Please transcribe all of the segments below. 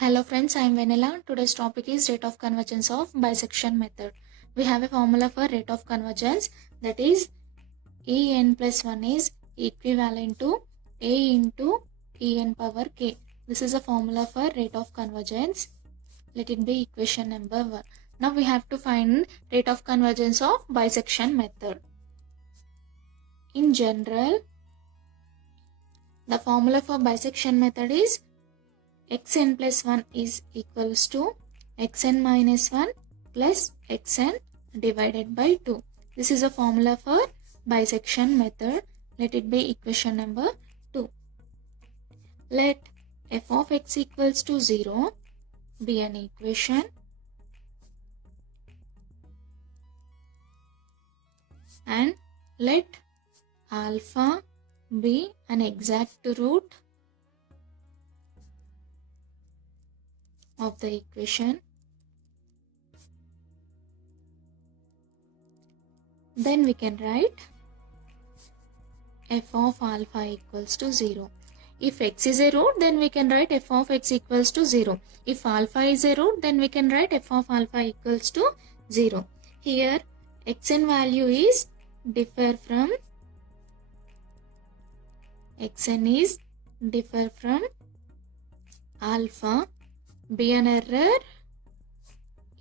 Hello friends, I am Vanilla. Today's topic is rate of convergence of bisection method. We have a formula for rate of convergence, that is En plus 1 is equivalent to A into En power k. This is a formula for rate of convergence. Let it be equation number 1. Now we have to find rate of convergence of bisection method. In general, the formula for bisection method is xn plus 1 is equals to xn minus 1 plus xn divided by 2. This is a formula for bisection method. Let it be equation number 2. Let f of x equals to 0 be an equation and let alpha be an exact root of the equation. Then we can write f of alpha equals to 0. If x is a root, then we can write f of x equals to 0. If alpha is a root, then we can write f of alpha equals to 0. Here xn value is differ from alpha, be an error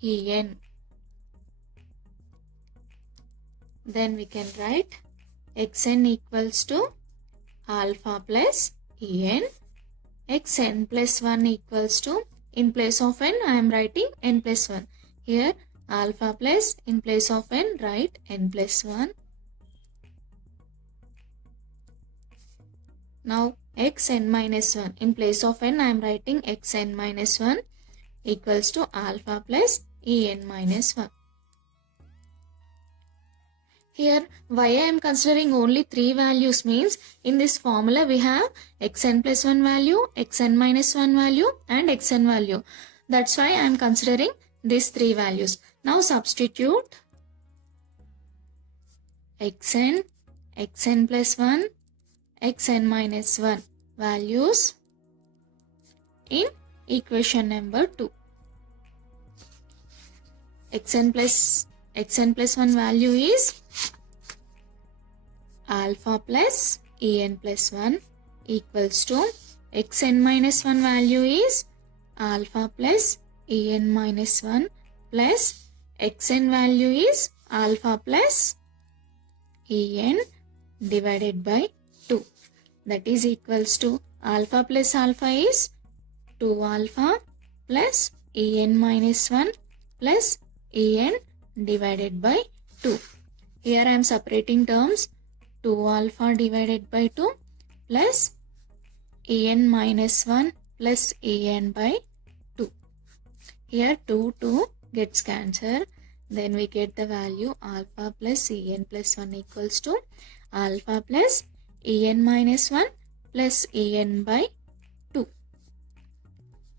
En. Then we can write xn equals to alpha plus En, xn plus 1 equals to, in place of n I am writing n plus 1. Here alpha plus, in place of n write n plus 1. Now xn minus 1, in place of n I am writing xn minus 1 equals to alpha plus En minus 1. Here why I am considering only 3 values means in this formula we have xn plus 1 value, xn minus 1 value and xn value. That's why I am considering these 3 values. Now substitute xn, xn plus 1, xn minus 1 values in equation number 2. xn plus 1 value is alpha plus En plus 1 equals to xn minus 1 value is alpha plus En minus 1 plus xn value is alpha plus En divided by 2. That is equals to alpha plus alpha is 2 alpha plus En minus 1 plus En divided by 2. Here I am separating terms. 2 alpha divided by 2 plus En minus 1 plus En by 2. Here 2 gets cancelled. Then we get the value alpha plus En plus 1 equals to alpha plus En minus 1 plus En by 2.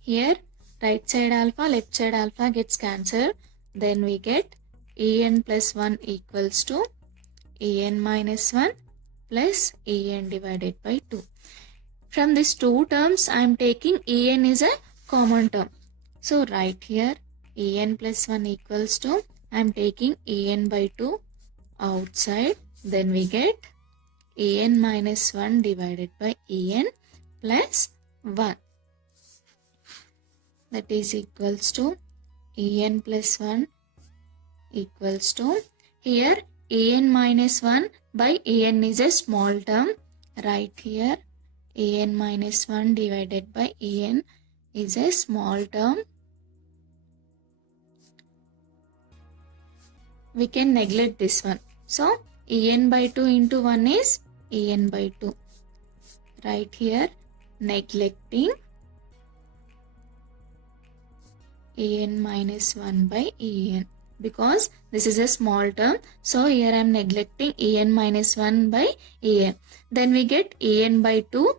Here right side alpha, left side alpha gets cancelled. Then we get En plus 1 equals to En minus 1 plus En divided by 2. From these 2 terms, I am taking En is a common term. So right here En plus 1 equals to, I am taking En by 2 outside. Then we get En minus 1 divided by En plus 1. That is equals to En plus 1 equals to, here En minus 1 by En is a small term. Right here En minus 1 divided by En is a small term. We can neglect this one. So En by 2 into 1 is En by 2. Right here neglecting En minus 1 by En. Because this is a small term, so here I am neglecting En minus 1 by En. Then we get En by 2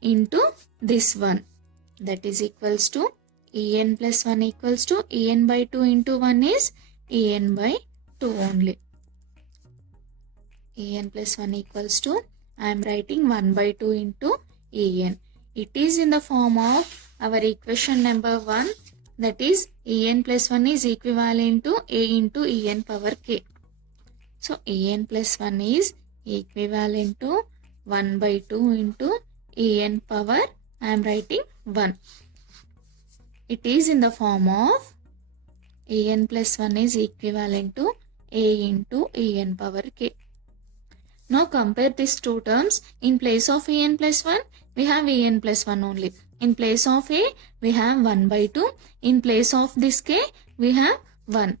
into this one. That is equals to En plus 1 equals to En by 2 into 1 is En by 2 only. En plus 1 equals to, I am writing 1 by 2 into En. It is in the form of our equation number 1, that is En plus 1 is equivalent to A into En power k. So En plus 1 is equivalent to 1 by 2 into En power, I am writing 1. It is in the form of En plus 1 is equivalent to A into En power k. Now compare these two terms. In place of En plus 1, we have En plus 1 only. In place of A, we have 1 by 2. In place of this k, we have 1.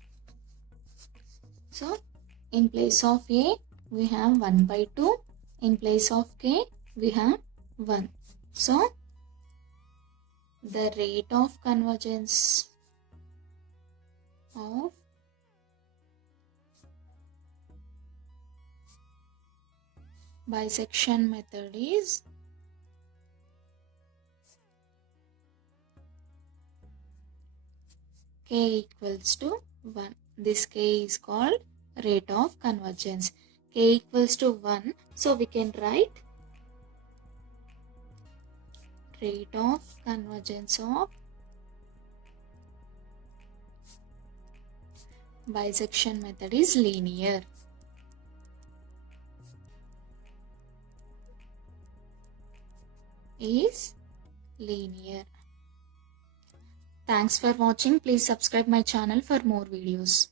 So, in place of A, we have 1 by 2. In place of k, we have 1. So, the rate of convergence of bisection method is k equals to 1. This k is called rate of convergence. K equals to 1. So we can write rate of convergence of bisection method is linear. Is linear. Thanks for watching. Please subscribe my channel for more videos.